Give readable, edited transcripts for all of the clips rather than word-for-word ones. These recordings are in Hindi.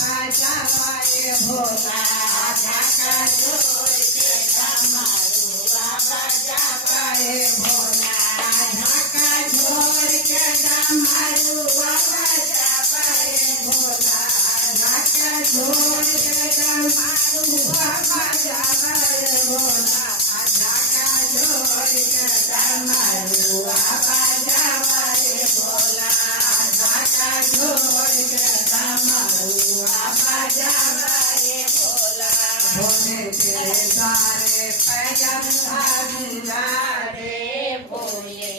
बजावाए भोला झाका झोर के डमरुआ बजावाए भोला झाका झोर के डमरुआ बजावाए भोला झाका झोर के डमरुआ बजावाए भोला झाका झोर के डमरुआ बजावाए भोला झाका झोर के डमरुआ बजावाए भोला भोले तेरे द्वारे पैजन धारे भोले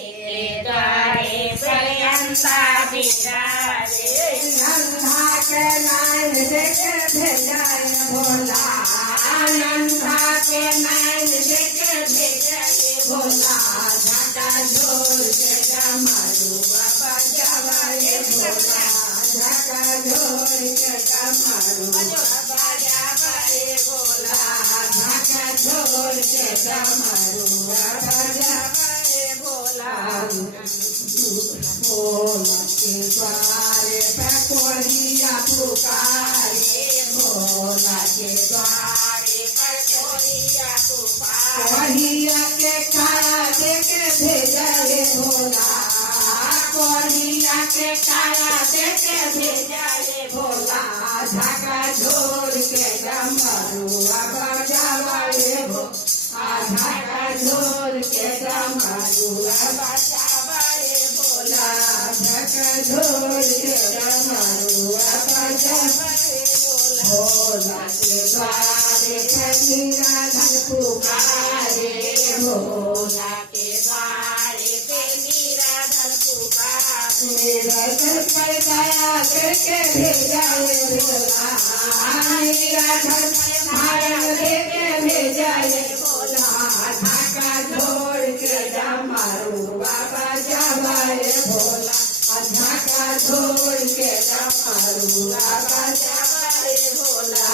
द्वारे पैजन धारे नंदा के नाइन देखे भेजाए भोला नंदा के नाइन देखे भेजाए भोला झाका झोर के डमरुआ बजावाए भोला झाका झोर के डमरुआ बजावाए भोला झाका झोर के डमरुआ बजावाए भोला भोला के द्वारे पे कोरिया पुकारे भोला के द्वारे पे कोरिया पुकारे कोरिया के काया देके भेजाए भोला कोरिया के काया देके भेजाए भोला झाका झोर के डमरुआ बजावाए भोला झाका झोर के डमरुआ बजावाए भोला झाका झोर के डमरुआ बजावाए भोला के द्वारे कन्या धन पुकारे भोला के द्वारे कन्या धन पुकारे मेरा घर पर दया करके भेजाए भोला मेरा घर पर माया देके भेजाए भोला झाका झोर के डमरुआ बजावाए भोला झाका झोर के डमरुआ बजावाए भोला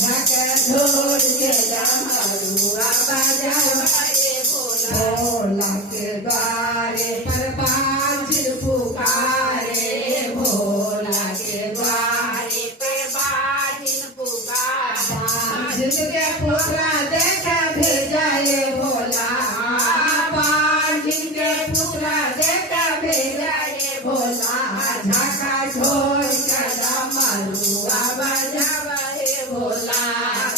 झाका झोर के डमरुआ बजावाए भोला भोला के द्वारे पर बांझ पुकारे भोला के द्वारे पर बांझ पुकारे के पुतला देखे भेजाए भोला बांझ के पुतला देखे भेजाए भोला झाका झोर के डमरुआ बजावाए भोला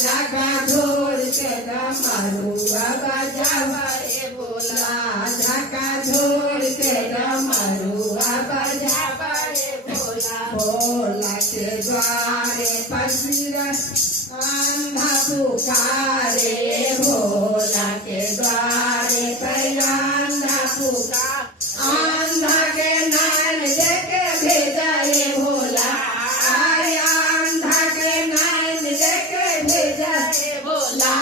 झाका झोर के डमरुआ बजावाए भोला झाका झोर के डमरुआ बजावाए भोला भोला के द्वारे पर अंधा पुकारे भोला के द्वारे पर अंधा पुकार अंधा के नान देके भेजाए भोला अंधा के नान देके भेजाए भोला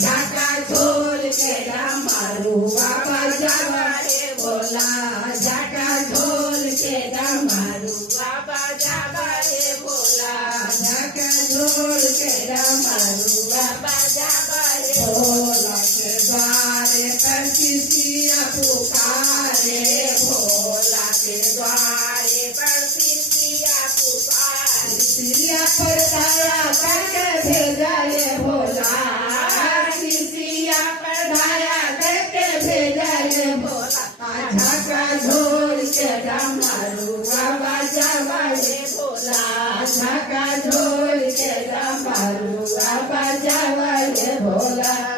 झाका झोर के डमरुआ बजावाए भोला झाका झोर के डमरुआ बजावाए भोला झाका झोर के डमरुआ बजावाए भोला के द्वारे पर किसिया पुकारे भोला के द्वारे पर किसिया पुकारे किसिया पर दया करके भेजाए भोला किसिया पर दया करके भेजाए भोला झाका झोर के डमरुआ बजावाए भोला झाका झोर के डमरुआ बजावाए भोला।